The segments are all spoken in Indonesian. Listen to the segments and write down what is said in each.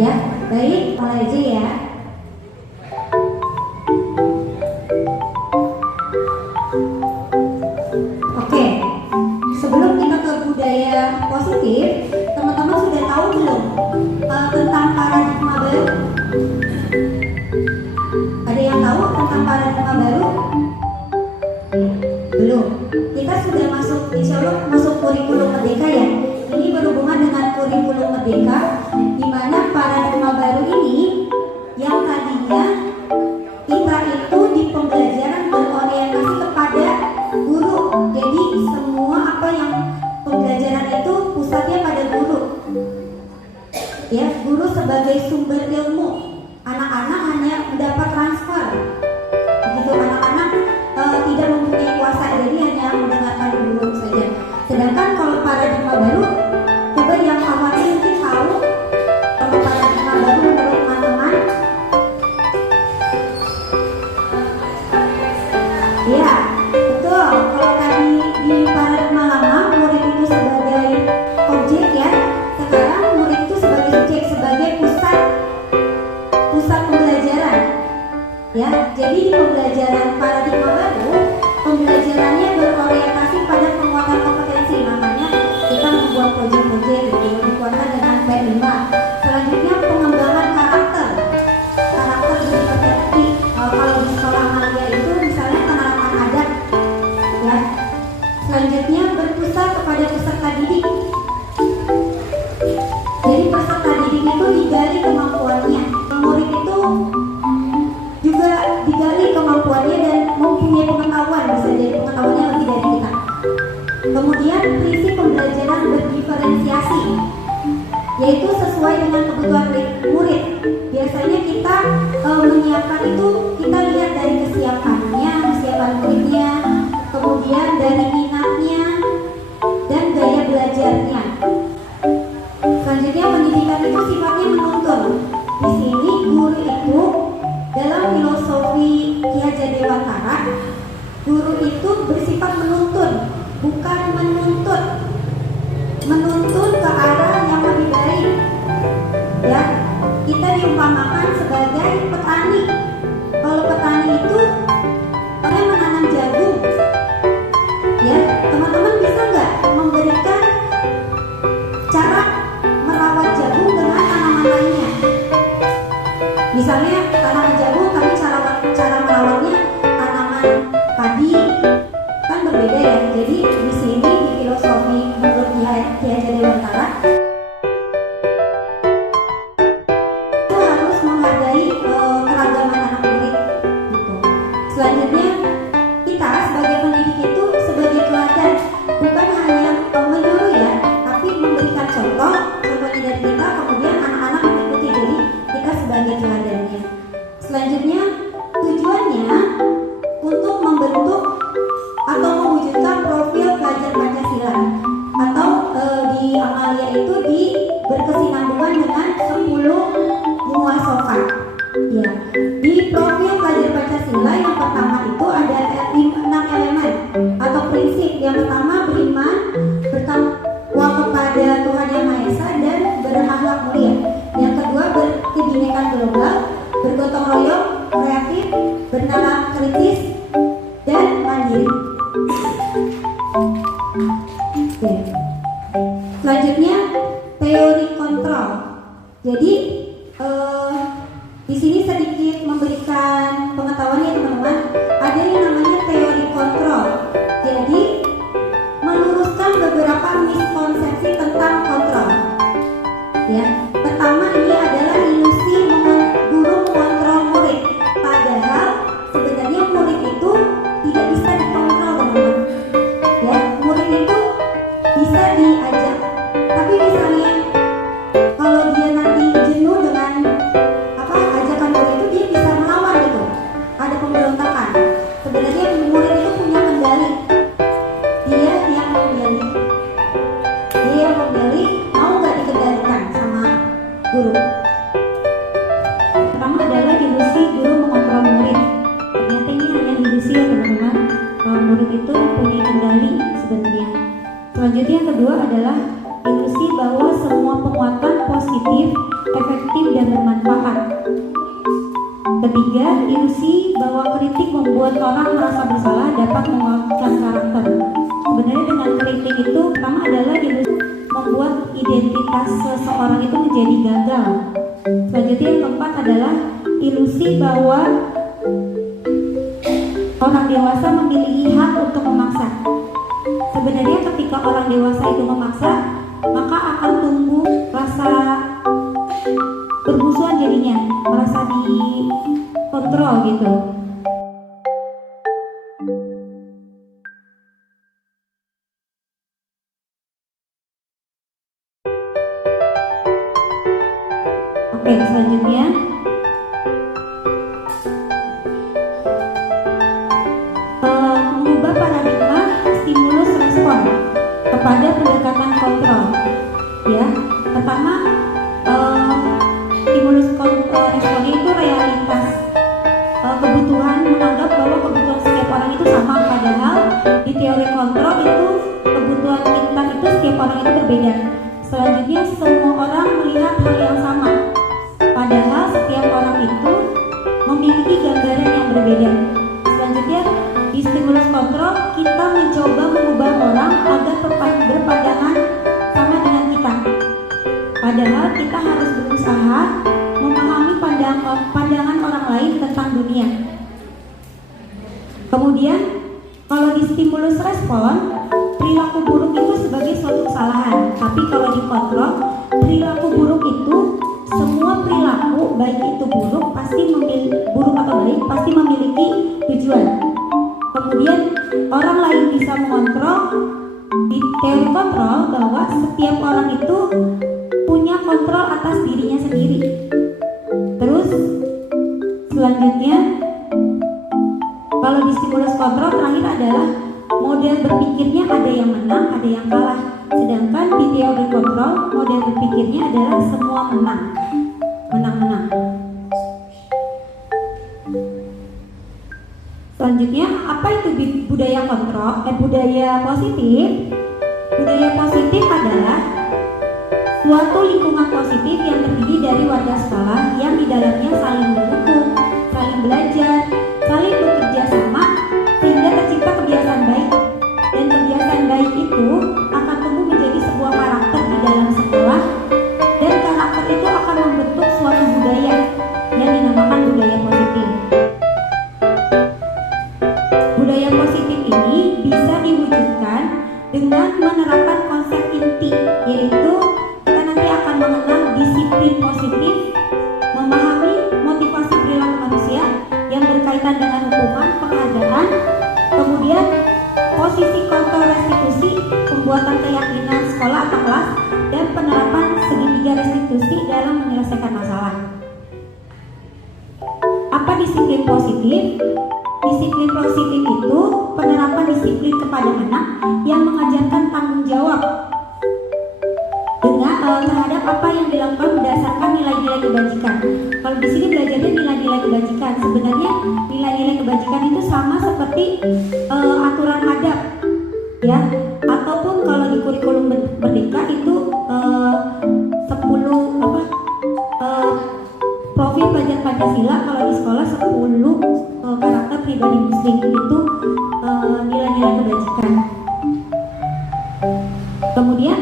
Ya, baik, mulai aja ya. Oke, sebelum kita ke budaya positif, teman-teman sudah tahu belum tentang paradigma baru? Ada yang tahu tentang paradigma baru? Belum. Kita sudah masuk, insya Allah masuk kurikulum merdeka ya. Ini berhubungan dengan kurikulum merdeka, di mana paradigma baru ini yang tadinya kita itu di pembelajaran berorientasi kepada guru. Jadi semua apa yang pembelajaran itu pusatnya pada guru. Ya, guru sebagai sumber ilmu. Anak-anak hanya mendapat transfer. Begitu, anak-anak tidak mempunyai kuasa, jadi hanya mendengarkan guru saja. Sedangkan kalau paradigma baru, coba yang awalnya mungkin tahu kalau paradigma baru menurut teman-teman. Ya, betul. Kalau tadi di paradigma lama murid itu sebagai objek ya, sekarang murid itu sebagai subjek, sebagai pusat pembelajaran. Ya, jadi di pembelajaran paradigma baru, pembelajarannya berorientasi pada penguatan kompetensi. Makanya kita membuat proyek-proyek gitu, dikuatkan dengan P5. Selanjutnya pengembangan karakter seperti kalau di sekolah Amalia itu misalnya penerapan adat. Ya, selanjutnya berpusat kepada peserta didik. Jadi peserta didik itu digali kemampuannya, murid itu juga digali kemampuannya dan mempunyai pengetahuan, bisa jadi pengetahuannya lebih dari kita. Kemudian prinsip pembelajaran berdiferensiasi, yaitu sesuai dengan kebutuhan murid. Biasanya kita menyiapkan itu, kita lihat dari kesiapannya, kesiapan muridnya, kemudian dari minatnya dan gaya belajarnya. Selanjutnya pendidikan itu sifatnya menuntun. Di sini guru itu dalam filosofi Ki Hajar Dewantara, guru itu bersifat menuntun, bukan menuntut. Menuntun ke arah yang lebih baik. Ya, kita diumpamakan sebagai petani. Kalau petani itu orang menanam jagung, ya, teman-teman bisa nggak memberikan cara merawat jagung dengan tanaman lainnya? Misalnya tanaman jagung, tapi cara merawatnya tanaman padi kan berbeda ya. Jadi di sini di filosofi menurut Ki Hajar Dewantara itu harus menghargai keragaman anak murid gitu. Selanjutnya kita sebagai pendidik itu sebagai teladan, bukan hanya menyuruh ya, tapi memberikan contohnya dari kita, kemudian anak-anak mengikuti. Jadi kita sebagai teladannya. Selanjutnya tujuannya untuk membentuk atau mewujudkan profil pelajar Pancasila, atau di Amalia itu berkesinambungan dengan 10 muasofat. Ya, di profil pelajar Pancasila yang pertama itu ada 6 elemen atau prinsip. Yang pertama beriman, bertakwa kepada Tuhan Yang Maha Esa dan berakhlak mulia. Yang kedua berkebinekaan global, bergotong royong, kreatif, bernalar kritis, dan mandiri. Oke. Selanjutnya teori kontrol. Jadi di sini sedikit memberikan pengetahuan ya teman-teman. Ada yang namanya teori kontrol. Jadi meluruskan beberapa miskonsepsi tentang kontrol. Ya, pertama ini adalah ilusi guru mengontrol murid. Padahal sebenarnya murid itu tidak bisa dikontrol teman-teman. Ya, murid itu bisa diajak. Tapi misalnya kalau dia nanti jenuh dengan ajakan guru itu, dia bisa melawan gitu. Ada pemberontakan. Sebenarnya murid itu punya kendali. Dia yang memilih. Dia yang memilih mau nggak dikendalikan sama guru. Pertama adalah ilusi guru mengontrol murid. Ternyata ini hanya ilusi ya teman-teman. Murid itu punya kendali sebenarnya. Selanjutnya yang kedua adalah ilusi bahwa semua penguatan positif efektif dan bermanfaat. Ketiga, ilusi bahwa kritik membuat orang merasa bersalah dapat menguatkan karakter. Sebenarnya dengan kritik itu pertama adalah ilusi membuat identitas seseorang itu menjadi gagal. Selanjutnya yang keempat adalah ilusi bahwa orang dewasa memiliki hak untuk memaksa. Sebenarnya ketika orang dewasa itu memaksa, maka akan tumbuh rasa bermusuhan jadinya, merasa dikontrol gitu. Oke, selanjutnya mengubah paradigma stimulus respon kepada pendekatan kontrol. Ya, pertama stimulus responnya itu realitas, kebutuhan, menganggap bahwa kebutuhan setiap orang itu sama, padahal di teori kontrol itu kebutuhan kita itu setiap orang itu berbeda. Selanjutnya semua orang melihat hal yang sama, padahal setiap orang itu memiliki gambaran yang berbeda. Selanjutnya di stimulus kontrol kita mencoba mengubah orang agar berpandangan sama dengan kita, padahal kita harus berusaha memahami pandangan orang lain tentang dunia. Kemudian kalau di stimulus respon, perilaku buruk itu sebagai suatu kesalahan, tapi kalau di kontrol, perilaku buruk itu semua perilaku baik itu buruk buruk atau baik pasti memiliki tujuan. Kemudian orang lain bisa mengontrol. Di teori kontrol bahwa setiap orang itu punya kontrol atas dirinya sendiri. Terus selanjutnya kalau di stimulus kontrol terakhir adalah model berpikirnya ada yang menang, ada yang kalah. Sedangkan di teori kontrol model berpikirnya adalah semua menang. Selanjutnya apa itu budaya kontrol? Budaya positif. Budaya positif adalah suatu lingkungan positif yang terdiri dari warga sekolah yang di dalamnya saling mendukung, saling belajar, saling bekerja sama sehingga tercipta kebiasaan baik. Dan kebiasaan baik itu akan tumbuh menjadi sebuah karakter di dalam sekolah, dan karakter itu akan membentuk suatu budaya yang dinamakan budaya positif. Budaya positif ini bisa diwujudkan dengan menerapkan konsep inti, yaitu kita nanti akan mengenal disiplin positif, memahami motivasi perilaku manusia yang berkaitan dengan hukuman, penghargaan, kemudian posisi kontrol restitusi, pembuatan keyakinan sekolah atau kelas, dan penerapan segitiga restitusi dalam menyelesaikan masalah. Apa disiplin positif? Disiplin positif itu penerapan disiplin kepada anak yang mengajarkan tanggung jawab dengan terhadap apa yang dilakukan berdasarkan nilai-nilai kebajikan. Kalau di sini belajarnya nilai-nilai kebajikan, sebenarnya nilai-nilai kebajikan itu sama seperti aturan adab, ya. Ataupun kalau di kurikulum merdeka itu 10 profil pelajar Pancasila, kalau di sekolah 10 karakter pribadi muslim, itu nilai-nilai kebajikan. Kemudian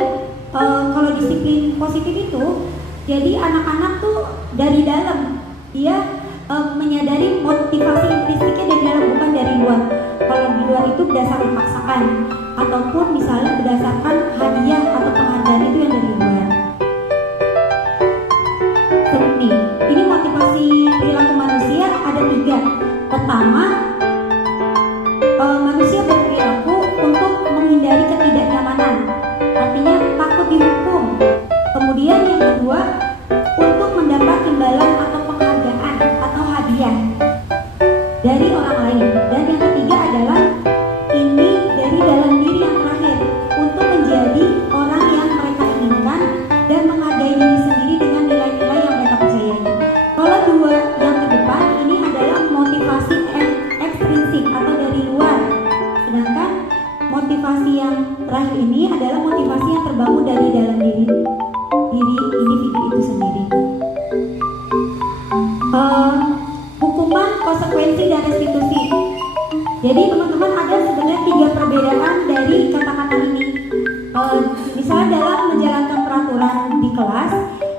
kalau disiplin positif itu, jadi anak-anak tuh dari dalam dia menyadari motivasi intrinstiknya dari dalam, bukan dari luar. Kalau di luar itu berdasarkan paksaan ataupun misalnya berdasarkan hadiah atau penghargaan, itu yang dari luar. Ini motivasi perilaku manusia ada 3. Pertama, manusia berperilaku untuk menghindari ketidaknyamanan, artinya takut dihukum. Kemudian yang kedua, untuk mendapat imbalan atau penghargaan atau hadiah dari orang lain. Dan yang ketiga adalah ini dari dalam diri yang terakhir, untuk menjadi orang yang mereka inginkan dan menghargai diri sendiri dengan nilai-nilai yang mereka percayai. Kalau 2 yang ke depan ini adalah motivasi ekstrinsik atau dari luar, sedangkan motivasi yang terakhir ini adalah motivasi yang terbangun dari dalam diri individu itu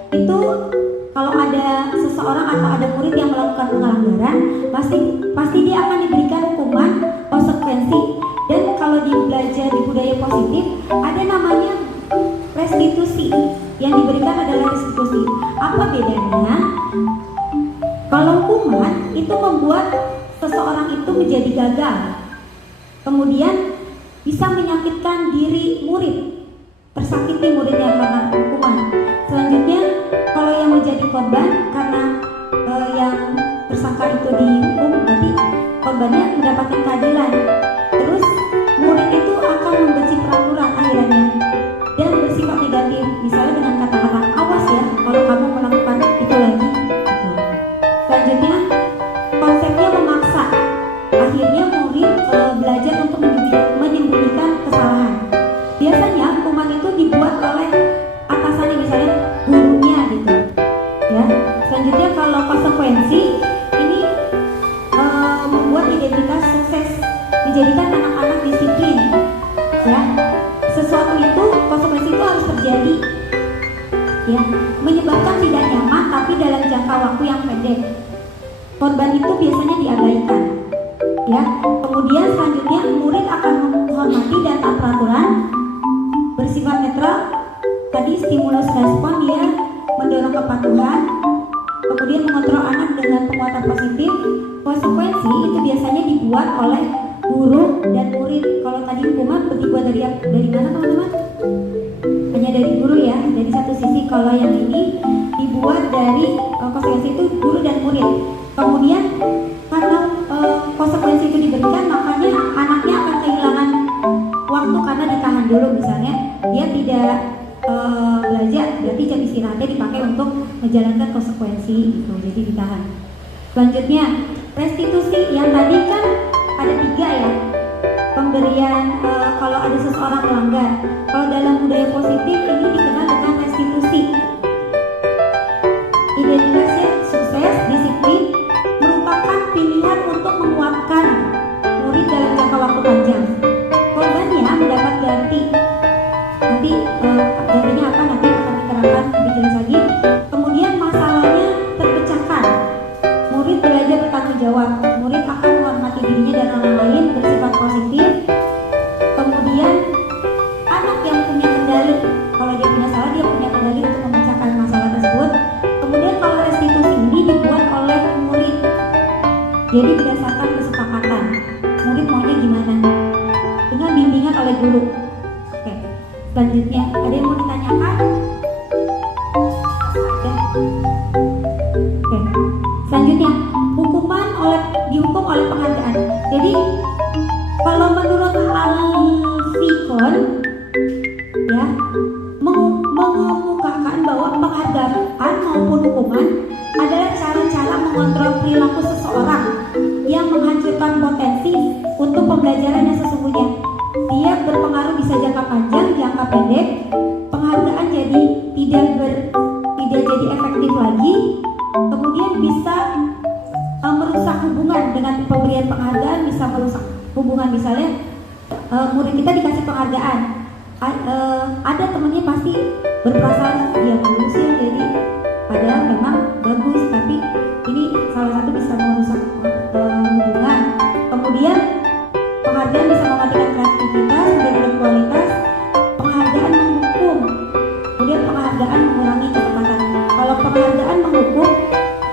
itu kalau ada seseorang atau ada murid yang melakukan pelanggaran, pasti dia akan diberikan hukuman konsekuensi. Dan kalau belajar di budaya positif, ada namanya restitusi. Yang diberikan adalah restitusi. Apa bedanya? Kalau hukuman itu membuat seseorang itu menjadi gagal, kemudian bisa menyakitkan diri murid, tersakiti muridnya karena hukuman. Selanjutnya, kalau yang menjadi korban karena yang tersangka itu dihukum, berarti korbannya mendapatkan keadilan. Terus murid itu akan membenci peraturan akhirnya dan bersifat negatif, misalnya dengan kata-kata awas ya kalau kamu melakukan itu lagi. Selanjutnya, konsepnya memaksa. Akhirnya murid belajar untuk menyembunyikan kesalahan. Biasanya hukuman itu dibuat oleh atasannya, misalnya gurunya gitu. Ya. Selanjutnya, kalau konsekuensi ini membuat identitas sukses, menjadikan anak-anak disiplin. Ya. Sesuatu itu, konsekuensi itu harus terjadi. Ya, menyebabkan tidak nyaman tapi dalam jangka waktu yang pendek. Korban itu biasanya diabaikan. Ya, kemudian selanjutnya murid akan menghormati dan taat peraturan, bersifat netral. Tadi stimulus respon, dia mendorong kepatuhan, kemudian mengontrol anak dengan penguatan positif. Konsekuensi itu biasanya dibuat oleh guru dan murid. Kalau tadi hukuman dibuat dari mana teman-teman? Hanya dari guru ya. Dari satu sisi, kalau yang ini dibuat dari konsekuensi itu guru dan murid. Kemudian karena konsekuensi itu diberikan, makanya anaknya akan kehilangan waktu karena ditahan dulu. Misalnya dia tidak belajar, berarti jam istirahatnya dipakai untuk menjalankan konsekuensi itu, jadi ditahan. Selanjutnya, restitusi. Yang tadi kan ada 3 ya, pemberian kalau ada seseorang melanggar. Kalau dalam budaya positif ini dikenal dengan restitusi. Identitasnya sukses, disiplin, merupakan pilihan untuk menguatkan murid dalam jangka waktu panjang. Korbannya mendapat ganti. Nanti gantinya apa nanti akan diterangkan lebih jelas lagi. Kemudian masalahnya terpecahkan. Murid belajar bertanggung jawab. Murid akan menghormati dirinya dan orang lain, bersifat positif. Kemudian anak yang punya kendali. Kalau dia punya salah, dia punya kendali untuk memecahkan masalah tersebut. Kemudian kalau restitusi ini dibuat oleh murid, jadi berdasarkan kesepakatan. Murid maunya gimana? Dengan bimbingan oleh guru. Oke. Selanjutnya, ada yang mau ditanyakan? Oke. Selanjutnya, dihukum oleh penghargaan. Jadi kalau menurut Al-Fikon ya, mengemukakan bahwa penghargaan maupun hukuman adalah cara-cara mengontrol perilaku seseorang yang menghancurkan potensi untuk pembelajaran yang sesungguhnya. Dia berpengaruh bisa jangka panjang, jangka pendek. Penghargaan jadi tidak jadi efektif lagi. Kemudian bisa merusak hubungan. Dengan pemberian penghargaan bisa merusak hubungan. Misalnya murid kita dikasih penghargaan, ada temennya pasti berperasaan dia bagus ya, jadi padahal memang bagus, tapi ini salah satu bisa merusak hubungan. Kemudian penghargaan bisa mematikan kreativitas, menurunkan kualitas. Penghargaan menghukum, kemudian penghargaan mengurangi kecepatan. Kalau penghargaan menghukum,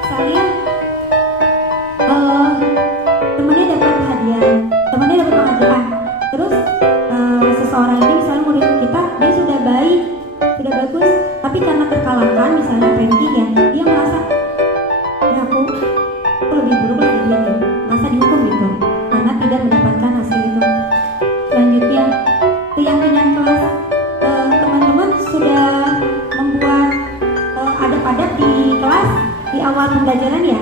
misalnya temannya dapat hadiah, temannya dapat penghargaan, terus seseorang ini misalnya murid kita, dia sudah baik, sudah bagus, tapi karena terkalahkan misalnya ranking ya, dia merasa ya aku lebih buruk dari dia nih, merasa dihukum gitu karena tidak mendapatkan hasil itu. Selanjutnya, keyakinan kelas. Teman-teman sudah membuat adab-adab di kelas di awal pembelajaran ya?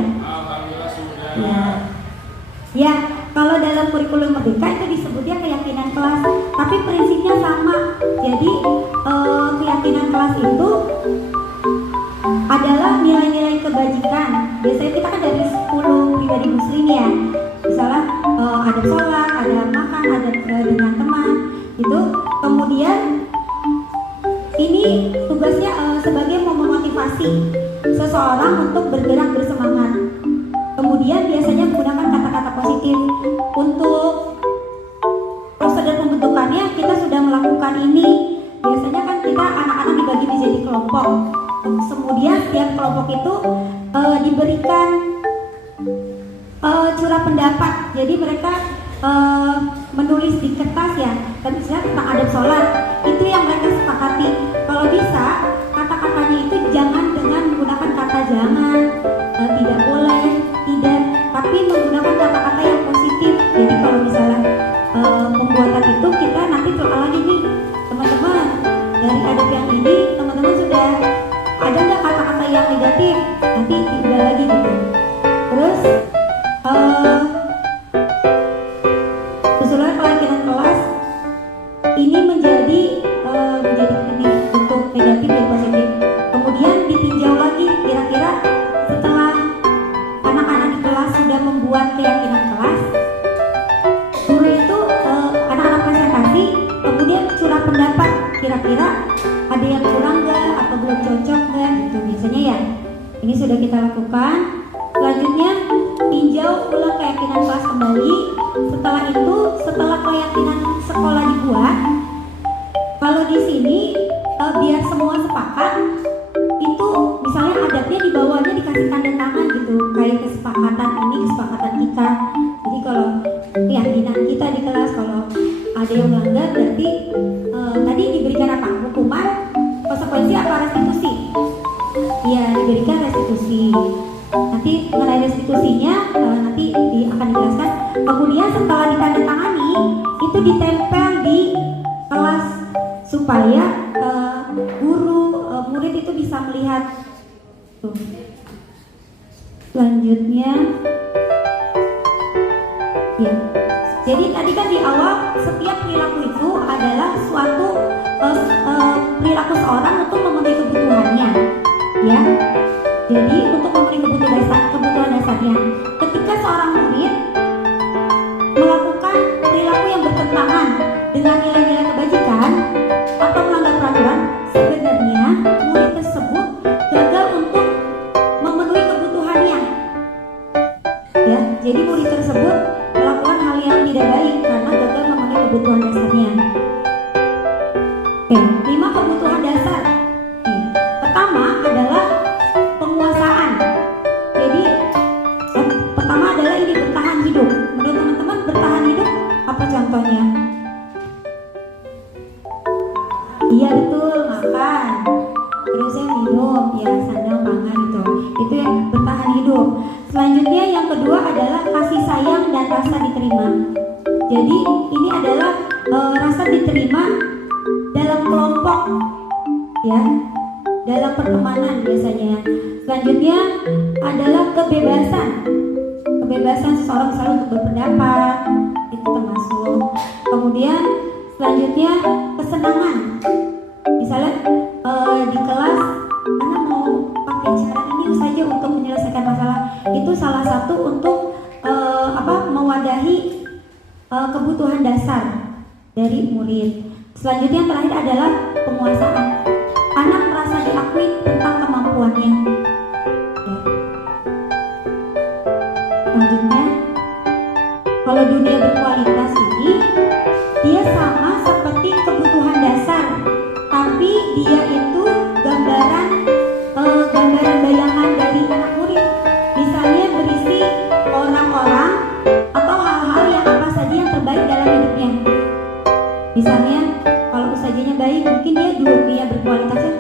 Ya, kalau dalam kurikulum Merdeka itu disebutnya keyakinan kelas, tapi prinsipnya sama. Jadi keyakinan kelas itu adalah nilai-nilai kebajikan. Biasanya kita kan dari 10 pribadi muslim ya, misalnya ada sholat, ada makan, ada dengan teman itu. Kemudian ini tugasnya sebagai memotivasi memotivasi seseorang untuk bergerak bersemangat. Kemudian biasanya menggunakan kata-kata positif. Untuk prosedur pembentukannya kita sudah melakukan ini. Biasanya kan kita anak-anak dibagi menjadi kelompok. Kemudian setiap kelompok itu diberikan curah pendapat. Jadi mereka menulis di kertas ya, dan misalnya tentang adab sholat, itu yang mereka sepakati. Kalau bisa kata-katanya itu jangan dengan menggunakan kata jangan, tidak boleh, tidak, tapi menggunakan kata-kata yang positif. Jadi kalau misalnya pembuatan itu kita nanti telah lagi nih teman-teman, dari adab yang ini teman-teman sudah ada nggak kata-kata yang negatif, nanti tidak lagi gitu. Terus susunan keyakinan kelas ini menjadi ini untuk negatif dan positif. Kemudian ditinjau lagi kira-kira setelah anak-anak di kelas sudah membuat keyakinan kelas, guru itu anak-anak presentasi, kemudian curah pendapat kira-kira ada yang kurang nggak atau belum cocok nggak gitu biasanya ya. Ini sudah kita lakukan. Selanjutnya tinjau ulang keyakinan kelas kembali. Setelah itu, setelah keyakinan sekolah dibuat, kalau di sini biar semua sepakat, itu misalnya adabnya di bawahnya dikasih tanda tangan gitu, kayak kesepakatan ini, kesepakatan kita. Jadi kalau keyakinan kita di kelas, kalau ada yang melanggar berarti tadi diberikan apa? Hukuman, konsekuensi apa restitusi? Ya, diberikan restitusi. Nanti mengenai restitusinya nanti akan dijelaskan. Kemudian setelah ditandatangani itu ditempel di kelas supaya guru murid itu bisa melihat. Tuh. Selanjutnya ya. Jadi tadi kan di awal setiap perilaku itu adalah suatu perilaku seorang untuk memenuhi kebutuhannya, ya. Jadi untuk memenuhi kebutuhan dasarnya. Ketika seorang murid melakukan perilaku yang bertentangan dengan nilai-nilai kebajikan atau melanggar peraturan, sebenarnya murid tersebut gagal untuk memenuhi kebutuhannya. Ya, jadi murid tersebut melakukan hal yang tidak baik karena gagal memenuhi kebutuhan dasarnya. Oke, 5 kebutuhan dasar. Pertama adalah penguasaan. Jadi pertama adalah ini bertahan hidup. Menurut teman-teman bertahan hidup apa contohnya? Iya betul, makan. Terus yang minum, ya sandang pangan gitu. Itu yang bertahan hidup. Selanjutnya yang kedua adalah kasih sayang dan rasa diterima. Jadi ini adalah rasa diterima dalam kelompok, ya, dalam pertemanan biasanya. Selanjutnya adalah kebebasan. Kebebasan seseorang selalu untuk berpendapat, itu termasuk. Kemudian selanjutnya kesenangan. Misalnya di kelas anak mau pakai cara ini saja untuk menyelesaikan masalah. Itu salah satu untuk mewadahi kebutuhan dasar dari murid. Selanjutnya yang terakhir adalah penguasaan. Anak merasa diakui tentang kemampuannya. Ya. Selanjutnya, kalau dunia berkualitas ini, dia sama seperti kebutuhan dasar, tapi dia itu gambaran bayangan dari anak murid. Misalnya berisi orang-orang atau hal-hal yang apa saja yang terbaik dalam hidupnya. Misalnya kalau usahanya baik, mungkin dia berkualitasnya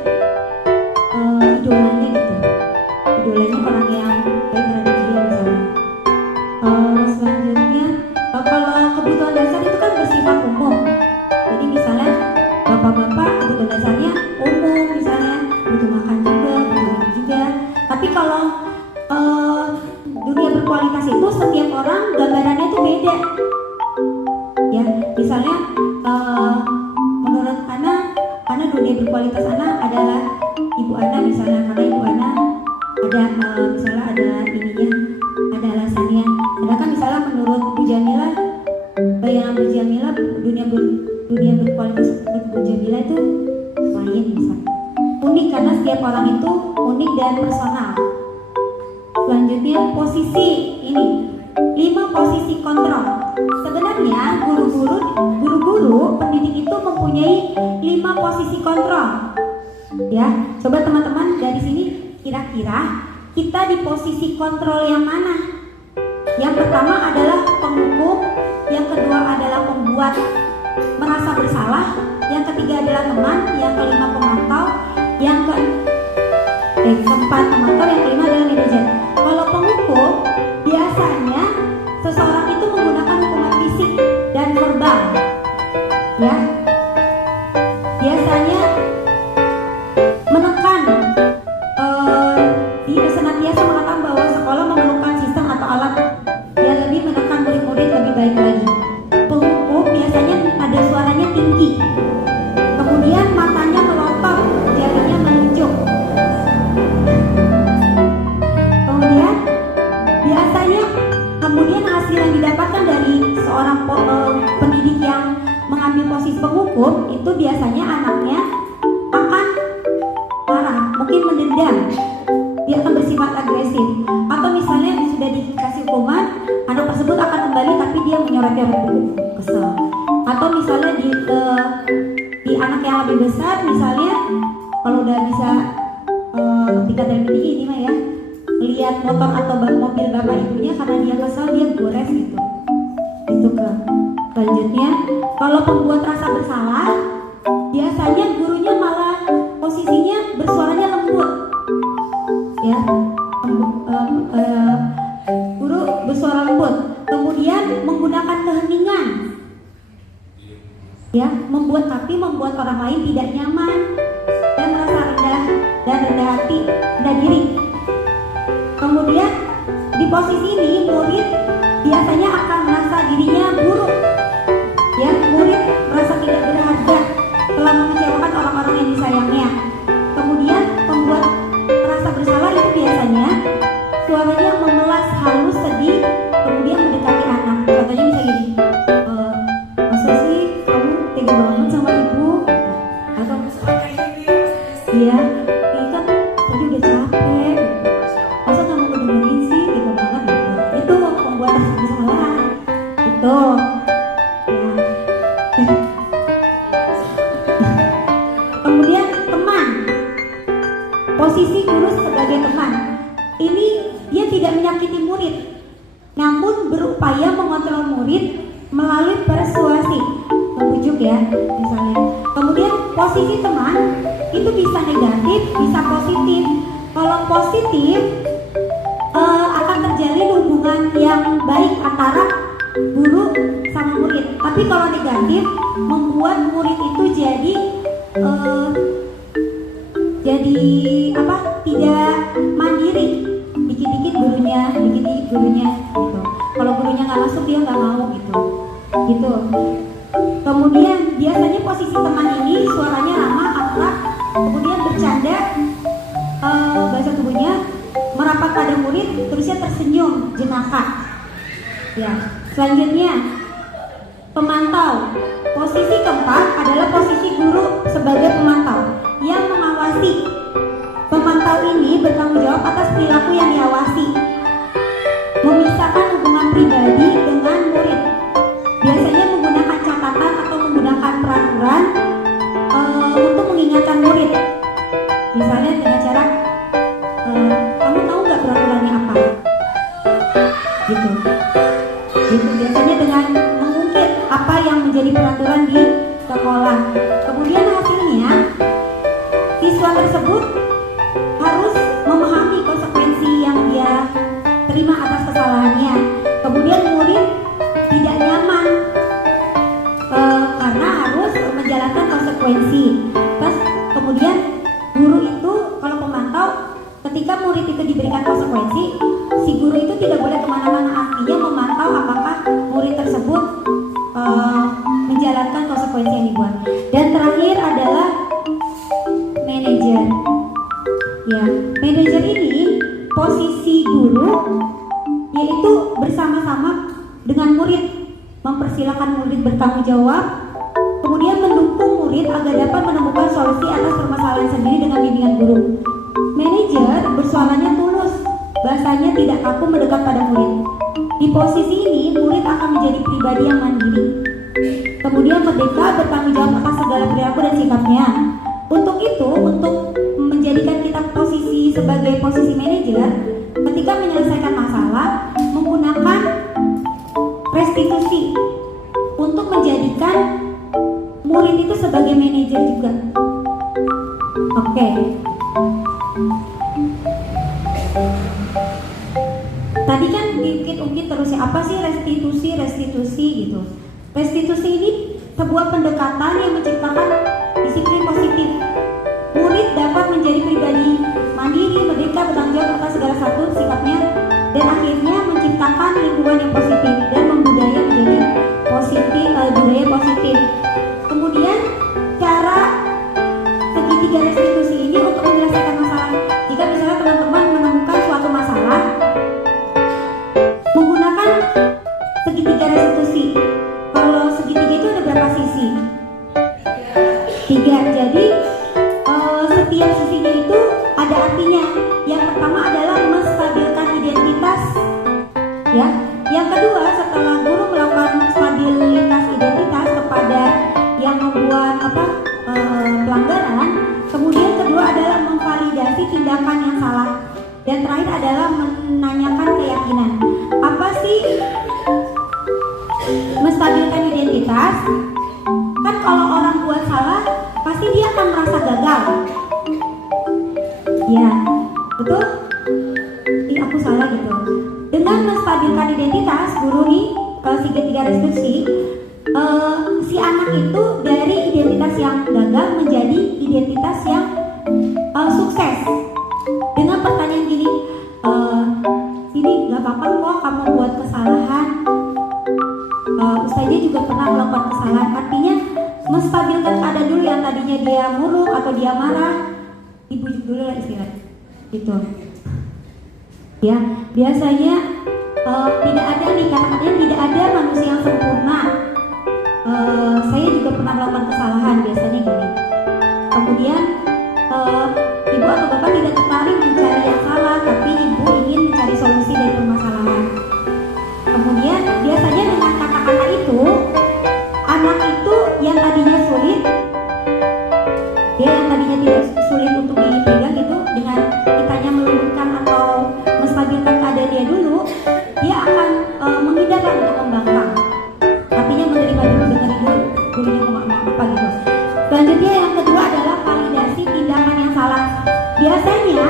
idolanya gitu. Idolanya orang yang baik terhadap dia misalnya. Selanjutnya kalau kebutuhan dasar itu kan bersifat umum. Jadi misalnya bapak-bapak kebutuhan dasarnya umum, misalnya butuh makan juga, butuh minum juga. Tapi kalau dunia berkualitas itu setiap orang gambarannya itu beda. Ya, misalnya menurut Ana dunia berkualitas Ana adalah ibu Ana misalnya, karena ibu Ana ada misalnya ada ininya, ada alasannya. Sedangkan misalnya menurut Bu Jamila, bayangan Bu Jamila dunia berkualitas Bu Jamila itu lain misalnya. Unik karena dimana setiap orang itu unik dan personal. Selanjutnya posisi ini 5 posisi kontrol. Sebenarnya guru-guru pendidik itu mempunyai 5 posisi kontrol. Ya, coba teman-teman dari sini kira-kira kita di posisi kontrol yang mana? Yang pertama adalah penghukum, yang kedua adalah pembuat merasa bersalah, yang ketiga adalah teman, yang kelima pemantau, yang keempat pemantau, yang kelima adalah manajer. Kalau penghukum biasanya seseorang itu menggunakan hukuman fisik dan verbal, ya. Biasanya menekan, dia senantiasa mengatakan bahwa sekolah memerlukan sistem atau alat yang lebih menekan murid-murid lebih baik lagi. Penghukum biasanya ada suaranya tinggi, kemudian matanya melotot, jarinya menunjuk. Kemudian hasil yang didapatkan dari seorang pendidik yang mengambil posisi penghukum itu biasanya anaknya akan marah, mungkin mendendam, dia akan bersifat agresif, atau misalnya sudah dikasih hukuman, anak tersebut akan kembali tapi dia menyorot-nyorot dulu, kesel. Atau misalnya di anak yang lebih besar, misalnya kalau udah bisa tingkat yang tinggi ini mah ya, lihat motor atau mobil bapak ibunya karena dia kesal, dia gores gitu. Itu kan. Selanjutnya, kalau pembuat rasa bersalah, biasanya gurunya malah posisinya bersuaranya lembut, ya. Guru bersuara lembut, kemudian menggunakan keheningan, ya, membuat orang lain tidak nyaman dan merasa rendah hati, rendah diri. Kemudian di posisi ini murid biasanya akan merasa dirinya buruk, ya, murid merasa tidak berharga, telah mengecewakan orang-orang yang disayangnya. Kemudian pembuat merasa bersalah itu biasanya suaranya memelas, halus, sedih, kemudian mendekati anak. Contohnya bisa gini, masa sih kamu tega banget sama ibu? Atau iya, ini kan tadi udah capek, masa kamu kedengerin sih, gitu banget gitu. Itu pembuat rasa bersalah. Itu ya. Kemudian teman, posisi guru sebagai teman. Ini dia tidak menyakiti murid, namun berupaya mengontrol murid melalui persuasi, membujuk ya, misalnya. Kemudian posisi teman itu bisa negatif, bisa positif. Kalau positif akan terjalin hubungan yang baik antara guru sama murid. Tapi kalau negatif membuat murid itu jadi tidak mandiri. Dikit-dikit gurunya gitu. Kalau gurunya nggak masuk dia nggak mau gitu. Kemudian biasanya posisi teman ini suaranya ramah, akrab, kemudian bercanda, bahasa tubuhnya merapat pada murid, terusnya tersenyum jenaka. Ya, selanjutnya pemantau. Posisi keempat adalah posisi guru sebagai pemantau yang mengawasi. Pemantau ini bertanggung jawab atas perilaku yang diawasi, memisahkan hubungan pribadi dengan murid. Biasanya menggunakan catatan atau menggunakan peraturan untuk mengingatkan murid. Misalnya dengan cara kamu tahu nggak peraturannya apa? Gitu. Biasanya dengan mengungkit apa yang menjadi peraturan di sekolah. Kemudian hasilnya siswa tersebut harus memahami konsekuensi yang dia terima atas kesalahannya. Kemudian murid tidak nyaman karena harus menjalankan konsekuensi. Terus kemudian guru itu kalau pemantau, ketika murid itu diberikan konsekuensi, si guru itu tidak boleh kemana-mana, artinya memantau apakah murid tersebut menjalankan konsekuensi yang dibuat. Dan terakhir adalah manajer. Ya, manajer ini posisi guru yaitu bersama-sama dengan murid, mempersilahkan murid bertanggung jawab, kemudian mendukung murid murid agar dapat menemukan solusi atas permasalahan sendiri dengan bimbingan guru. Manajer bersuaranya tulus, bahasanya tidak kaku mendekat pada murid. Di posisi ini, murid akan menjadi pribadi yang mandiri, kemudian merdeka bertanggung jawab atas segala perilaku dan sikapnya. Untuk itu, untuk menjadikan kita posisi sebagai posisi manajer, ketika menyelesaikan masalah, menggunakan restitusi untuk menjadikan murid itu sebagai manajer juga. Oke. Tadi kan diungkit terus ya, apa sih restitusi gitu. Restitusi ini sebuah pendekatan yang menciptakan disiplin positif. Murid dapat menjadi pribadi mandiri, merdeka, bertanggung jawab atas segala satu sikapnya, dan akhirnya menciptakan lingkungan yang positif dan membudaya menjadi positif, budaya positif. Kemudian cara segitiga restitusi ini untuk menyelesaikan masalah. Jika misalnya teman-teman menemukan suatu masalah, menggunakan segitiga restitusi. Kalau segitiga itu ada berapa sisi? 3. Jadi setiap sisinya itu ada artinya. Yang pertama adalah menstabilkan identitas, ya. Yang kedua, setelah guru melakukan stabilitas identitas kepada yang membuat pelanggaran, kemudian kedua adalah memvalidasi tindakan yang salah, dan terakhir adalah menanyakan keyakinan. Apa sih menstabilkan identitas? Kan kalau orang buat salah, pasti dia akan merasa gagal. Ya, betul? Ih, aku salah gitu. Dengan menstabilkan identitas, guru nih segitiga restitusi, si anak itu dari identitas yang gagal menjadi identitas yang sukses. Dengan pertanyaan gini, ini gak apa-apa kok kamu buat kesalahan. Ustazah juga pernah melakukan kesalahan. Artinya menstabilkan keadaan dulu, yang tadinya dia murung atau dia marah, dibujuk dulu lah istilah gitu. Ya, biasanya tidak ada nih, katanya tidak ada manusia yang sempurna. Saya juga pernah melakukan kesalahan, biasanya gini. Kemudian ibu atau bapak tidak tertarik mencari yang salah, tapi ibu ingin mencari solusi dari permasalahan. Kemudian biasanya dengan kata-kata itu, anak itu yang tadinya sulit, dia yang tadinya tidak sulit untuk dipegang gitu, dengan kitanya melembutkan atau menstabilkan keadaan dia dulu, dia akan menghindarkan untuk membangkang. Artinya menerima dulu, dengerin dulu, gurunya mau apa gitu. Selanjutnya yang kedua adalah validasi tindakan yang salah. Biasanya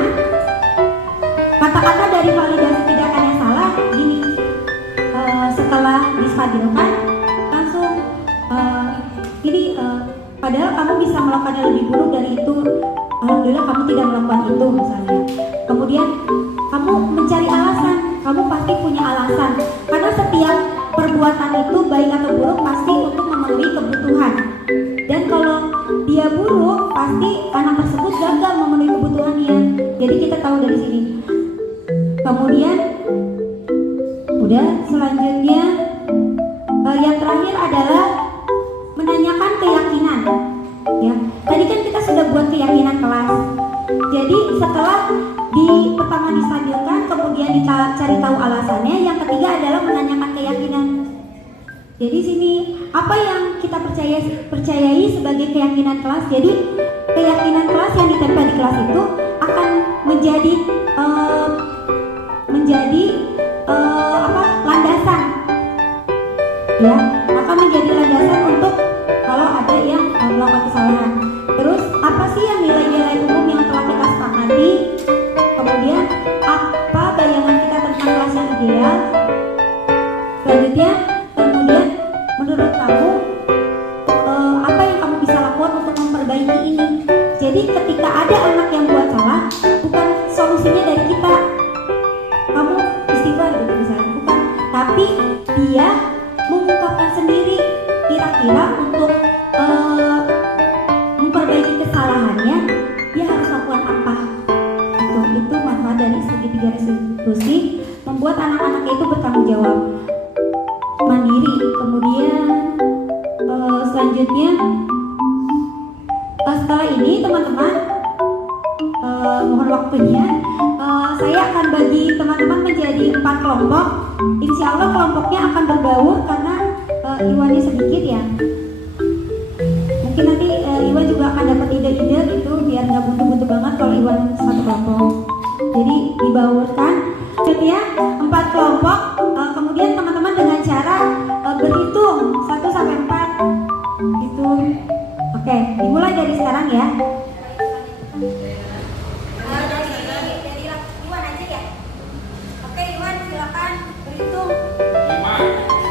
kata-kata dari validasi tindakan yang salah gini, setelah distabilkan langsung ini padahal kamu bisa melakukannya lebih buruk dari itu, alhamdulillah kamu tidak melakukan itu misalnya. Kemudian kamu mencari alasan, kamu pasti punya alasan, karena setiap perbuatan itu baik atau buruk pasti untuk memenuhi kebutuhan. Dan kalau dia buruk, pasti anak tersebut gagal memenuhi kebutuhannya. Jadi kita tahu dari sini. Kemudian udah, selanjutnya yang terakhir adalah menanyakan keyakinan. Ya, tadi kan kita sudah buat keyakinan kelas. Jadi setelah pertama distabilkan, kemudian dicari tahu alasannya, yang ketiga adalah menanyakan keyakinan. Jadi sini apa yang kita percayai sebagai keyakinan kelas. Jadi keyakinan kelas yang ditempel di kelas itu akan menjadi landasan, ya, akan menjadi landasan untuk kalau ada yang melakukan kesalahan. Terus apa sih yang nilai-nilai umum yang telah kita sepakati? Kemudian apa bayangan kita tentang kelas yang ideal? Selanjutnya, kemudian menurut kamu apa yang kamu bisa lakukan untuk memperbaiki ini? Jadi ketika ada anak yang buat salah, bukan solusinya dari kita, kamu istighfar gitu misalnya, bukan, tapi dia mengungkapkan sendiri kira-kira untuk memperbaiki kesalahannya dia harus lakukan apa. Itu manfaat dari segitiga restitusi, membuat anak-anak itu bertanggung jawab, mandiri. Kemudian selanjutnya Setelah ini teman-teman, mohon waktunya, saya akan bagi teman-teman menjadi 4 kelompok. Insya Allah kelompoknya akan berbaur karena Iwannya sedikit ya. Mungkin nanti Iwan juga akan dapat ide-ide gitu biar nggak buntu-buntu banget kalau Iwan satu kelompok. Jadi dibaurkan, gitu ya, 4 kelompok. Kemudian teman-teman dengan cara berhitung 1 sampai 4 gitu. Oke, dimulai dari sekarang ya. Dari Iwan aja ya. Oke, Iwan silakan berhitung. 1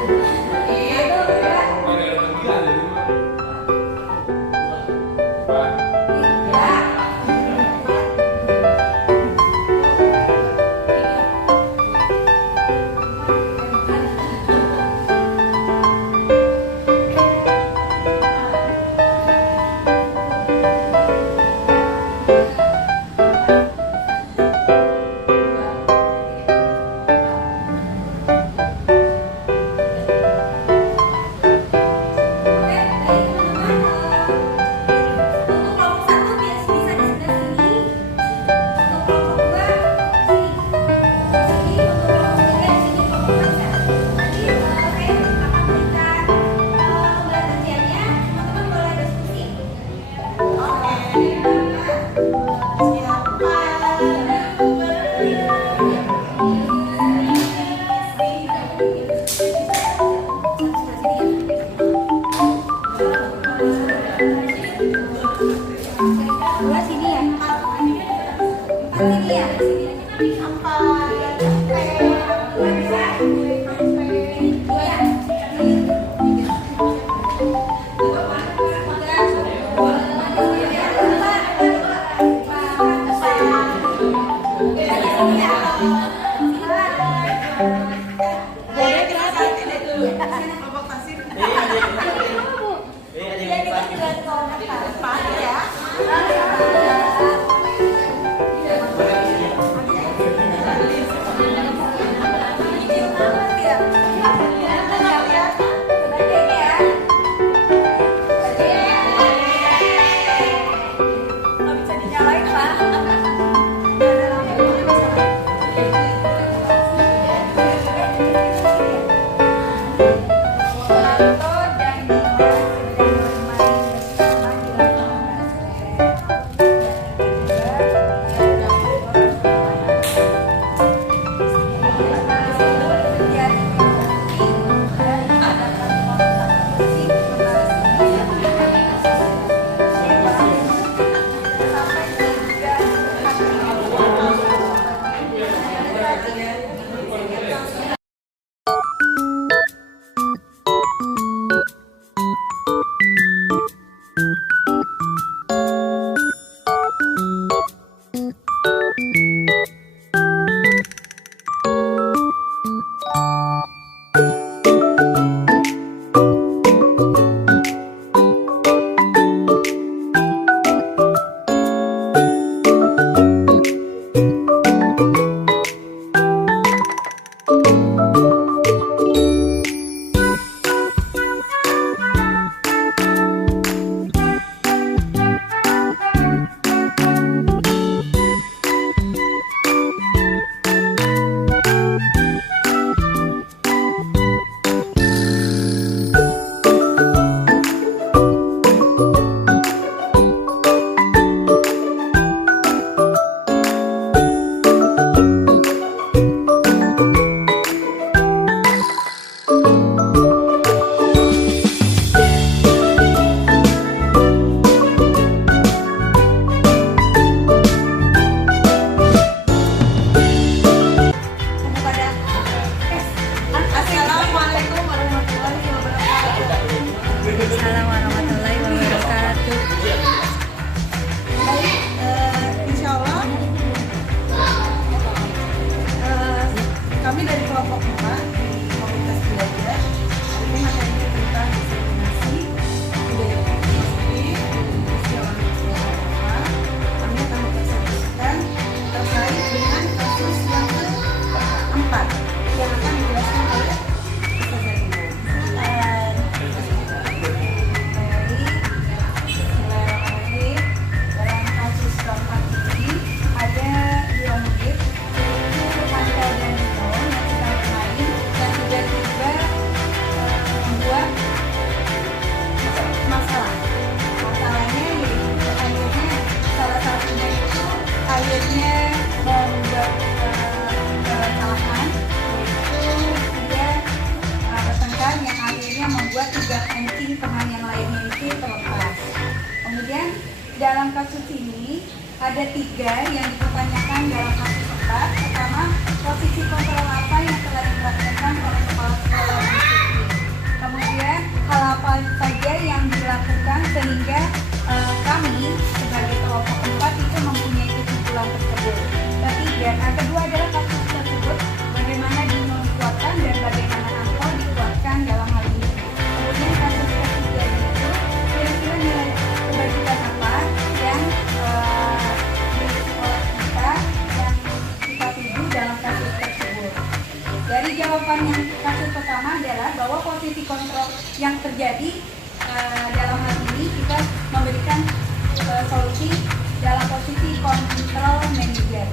membuat kesalahan, yaitu dia bertengkar yang akhirnya membuat 3 kancing teman yang lainnya itu terlepas. Kemudian dalam kasus ini ada 3 yang dipertanyakan dalam kasus tersebut. Pertama, posisi kontrol apa yang telah dilakukan oleh kepala sekolah dan siswi. Kemudian hal apa saja yang dilakukan sehingga kami sebagai kelompok 4 itu mempunyai kesimpulan tersebut. Kedua adalah kasus tersebut bagaimana Dino dikuatkan dan bagaimana Anto dikuatkan dalam hal ini. Kemudian kasus ketiga itu kira-kira nilai kebajikan apa yang di sekolah kita yang kita tuju dalam kasus tersebut. Dari jawaban yang kasus pertama adalah bahwa posisi kontrol yang terjadi dalam hal ini kita memberikan solusi dalam posisi kontrol manager.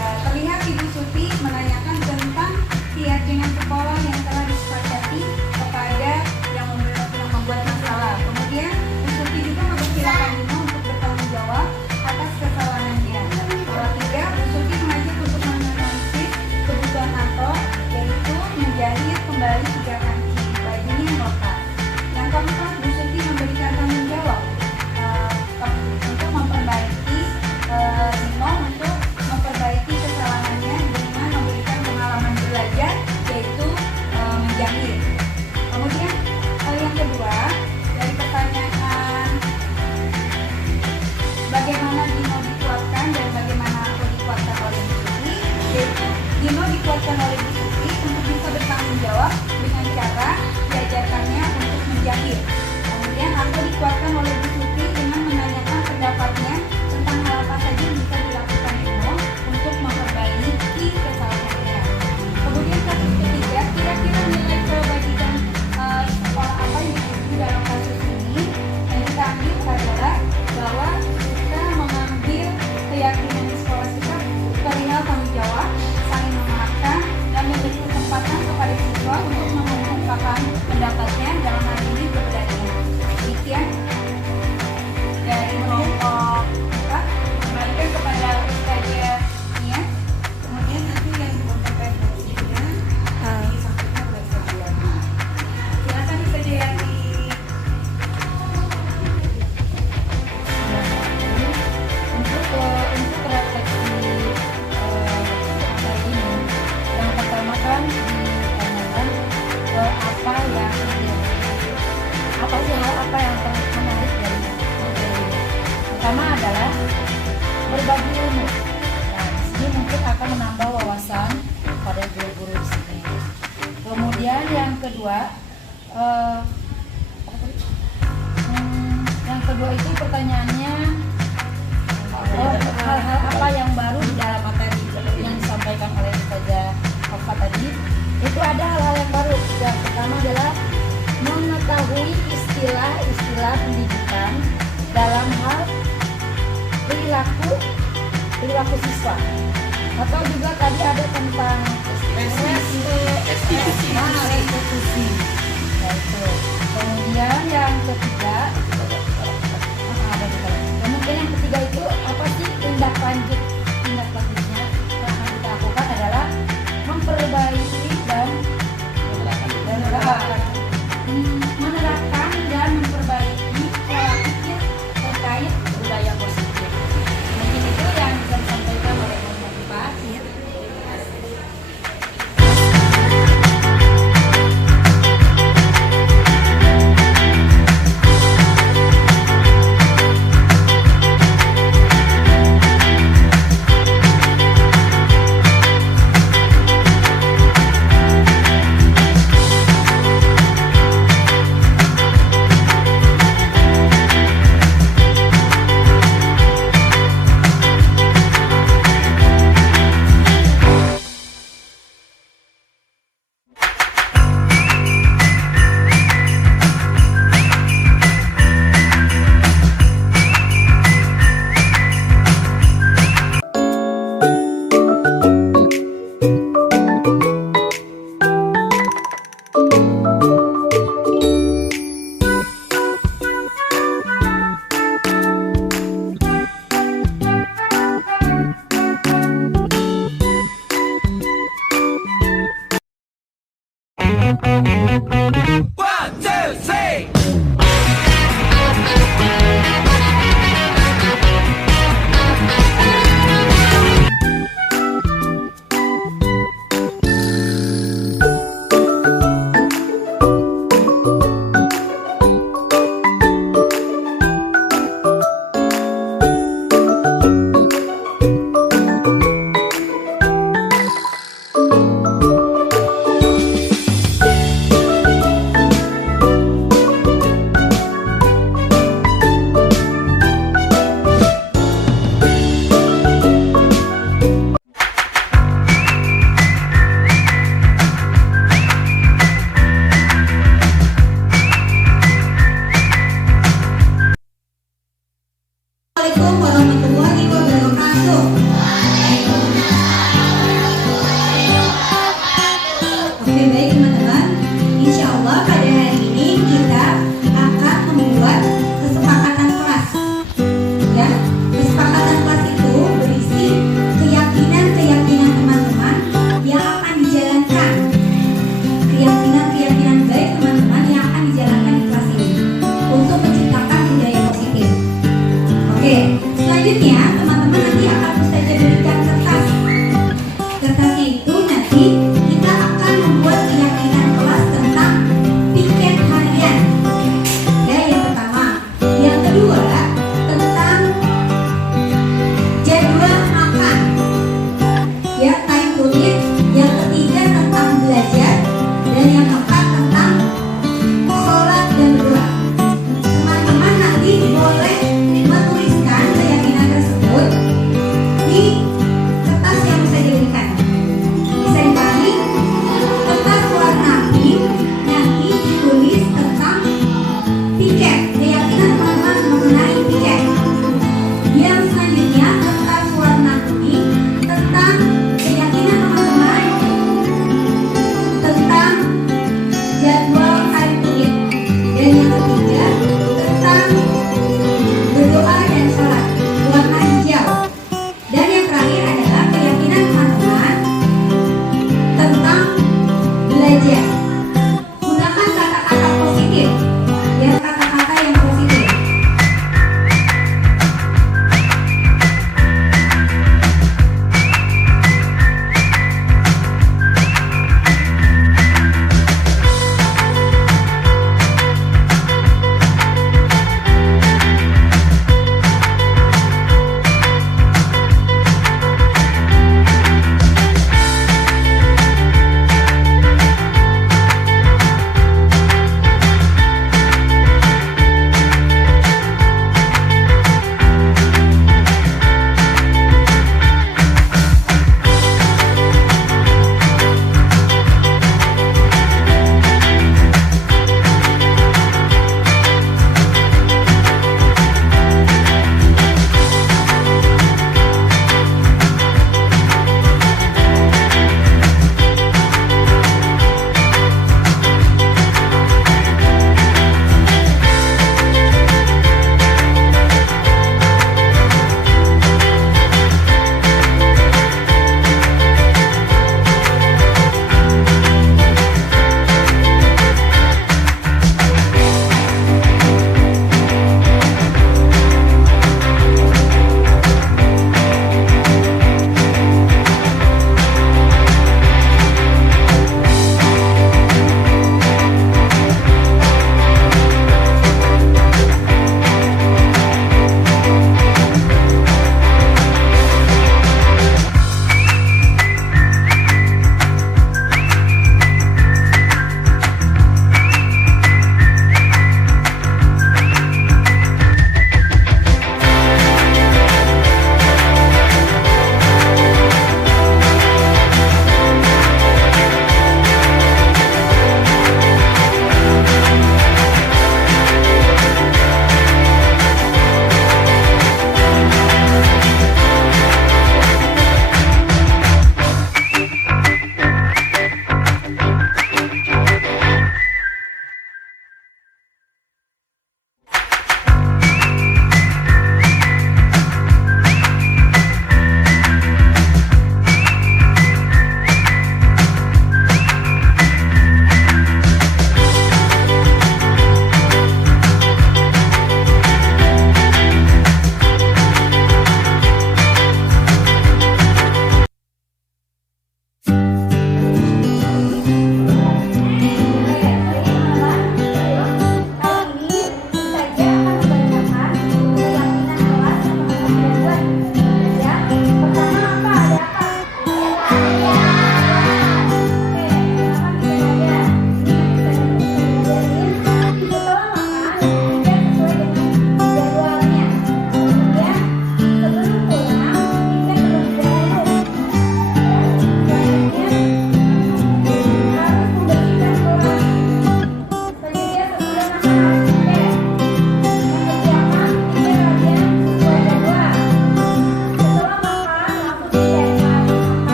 Terlihat Ibu Suti menanyakan tentang keyakinan sekolah yang telah disepakati kepada yang membuat masalah. Kemudian Ibu Suti juga mempersilahkan Dino untuk bertanggung jawab atas kesalahannya. Ketiga, Ibu Suti mengajak untuk menganalisis kebutuhan Anto, yaitu menjahit kembali 3 kancing bajunya yang lepas. Yang keempat, Bu Suti memberikan tanggung jawab untuk memperbaiki Dino untuk memperbaiki kesalahannya dengan memberikan pengalaman belajar, yaitu menjahit. Kemudian yang kedua, dari pertanyaan bagaimana Dino dikuatkan dan bagaimana aku dikuatkan oleh Bu Suti, yaitu Dino dikuatkan oleh Bu Suti untuk bisa bertanggung jawab dengan cara diajarkannya untuk menjahit. Kemudian aku dikuatkan oleh Bu Suti dengan menanyakan pendapatnya tentang hal apa saja yang bisa dilakukan Dino untuk memperbaiki kesalahannya. Kemudian kasus ketiga, kira-kira nilai kebajikan sekolah apa yang dituju dalam kasus ini yang kita ambil adalah bahwa kita mengambil keyakinan di sekolah kita perihal tanggung jawab, saling memaafkan, dan memberi kesempatan kepada siswa untuk mengungkapkan pendapatnya dalam hal ini keberanian. Demikian dari kelompok 4, kembalikan kepada Ustazah Nia. Kemudian nanti yang disampaikan berikutnya disampaikan oleh Ustazah Yani. Silakan Ustazah Yani. Untuk refleksi materi ini, yang pertama kan ditanyakan apa sih hal apa yang menarik dari materi ini. Pertama adalah berbagi ilmu. Nah, di sini mungkin akan menambah wawasan pada guru-guru di sini. Kemudian yang kedua, itu pertanyaannya hal-hal apa yang baru di dalam materi yang disampaikan oleh Ustazah Alfa tadi. Itu ada hal-hal yang baru. Yang pertama adalah mengetahui istilah-istilah pendidikan dalam hal perilaku siswa. Atau juga tadi ada tentang restitusi. Nah, itu. Kemudian yang ketiga, itu apa sih tindak lanjutnya yang akan kita lakukan adalah memperbaiki dan menerapkan dan memperbaiki pola pikir terkait budaya positif. Mungkin itu yang bisa disampaikan oleh Pak.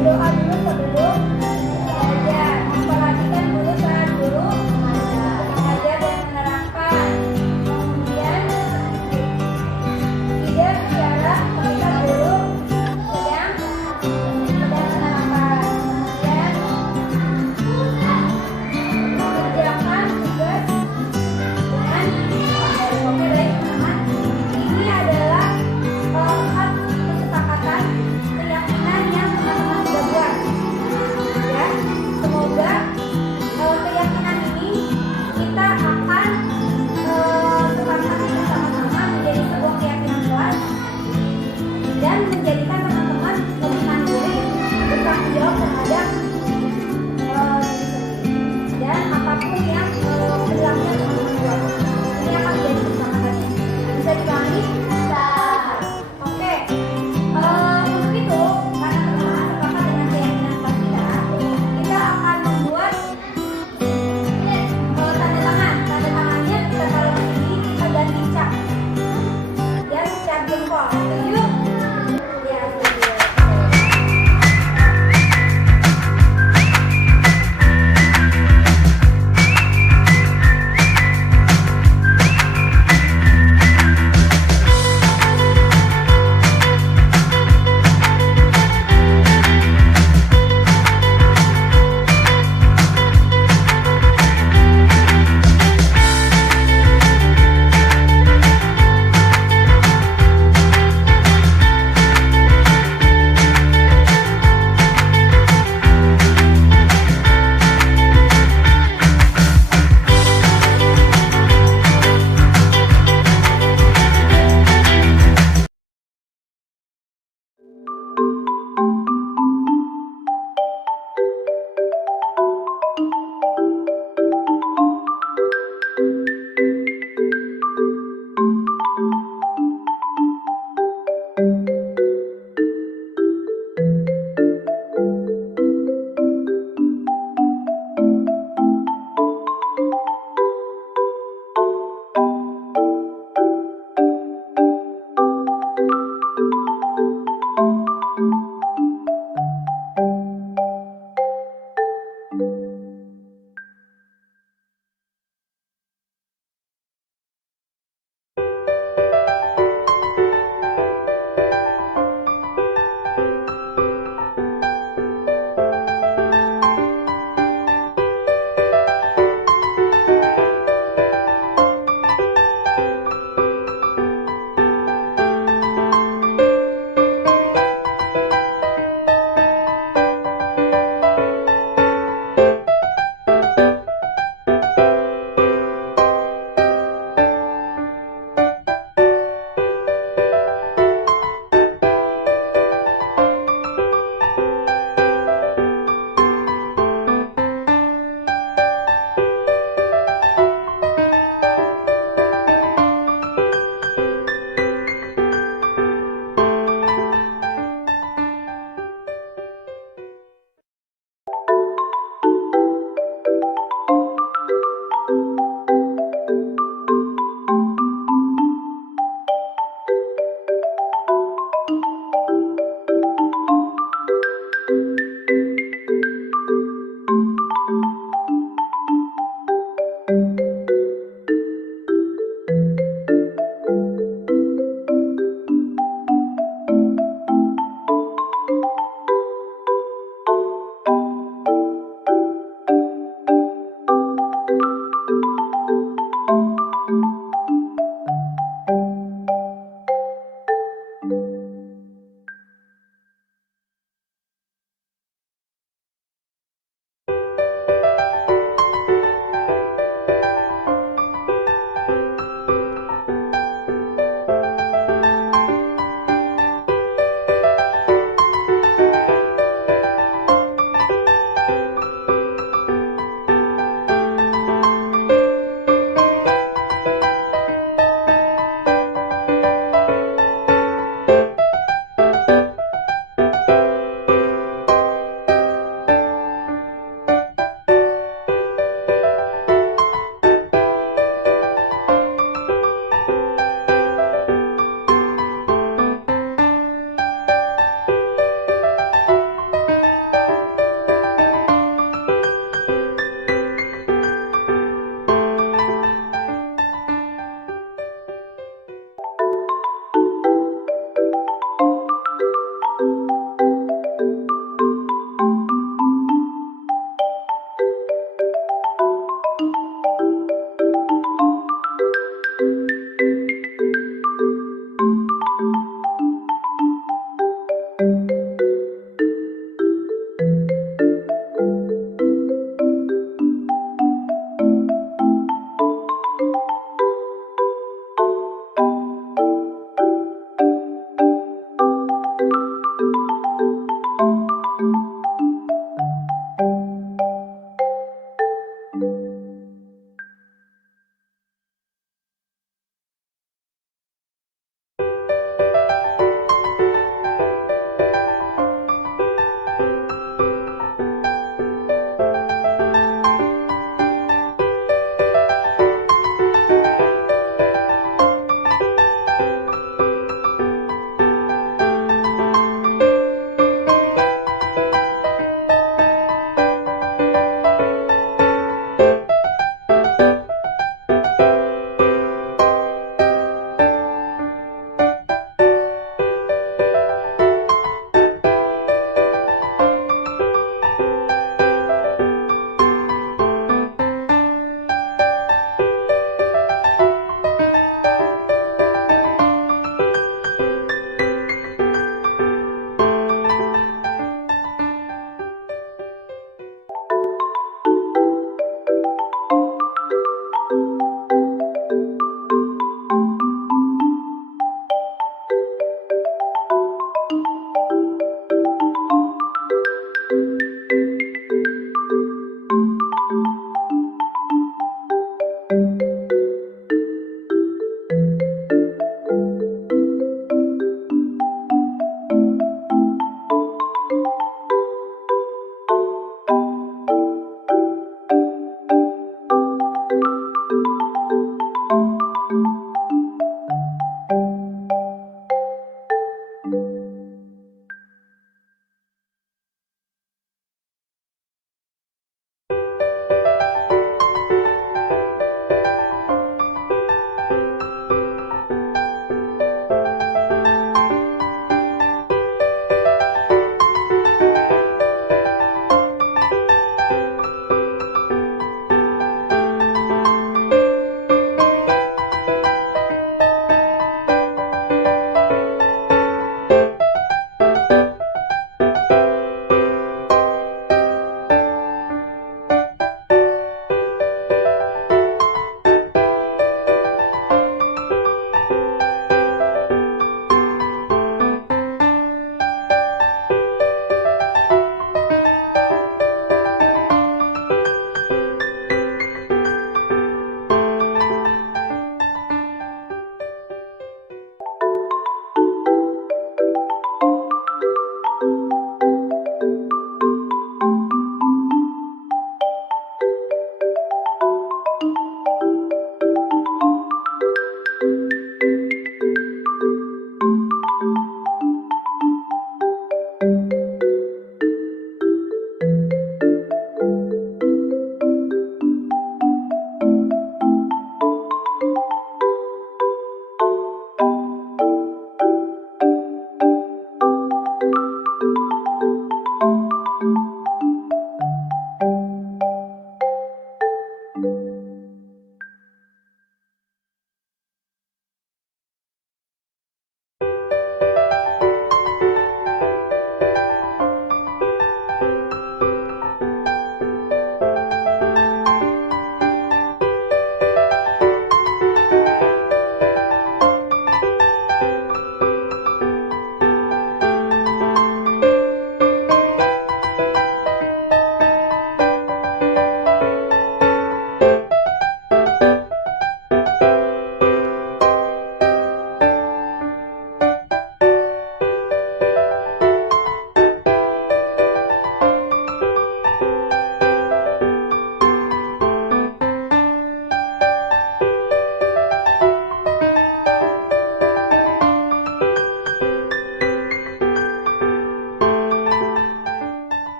berdoa dulu sebelum belajar, memperhatikan guru saat guru mengajar dan menerangkan. Kemudian tidak bicara ketika guru sedang menerangkan. Kemudian mengerjakan tugas dengan baik. Oke baik teman-teman, ini adalah 4 kesepakatan keyakinan yang teman-teman sudah buat. Ya, semoga keyakinan ini kita akan sepakati bersama-sama menjadi sebuah keyakinan kuat dan menjadikan teman-teman lebih mandiri, bertanggung jawab terhadap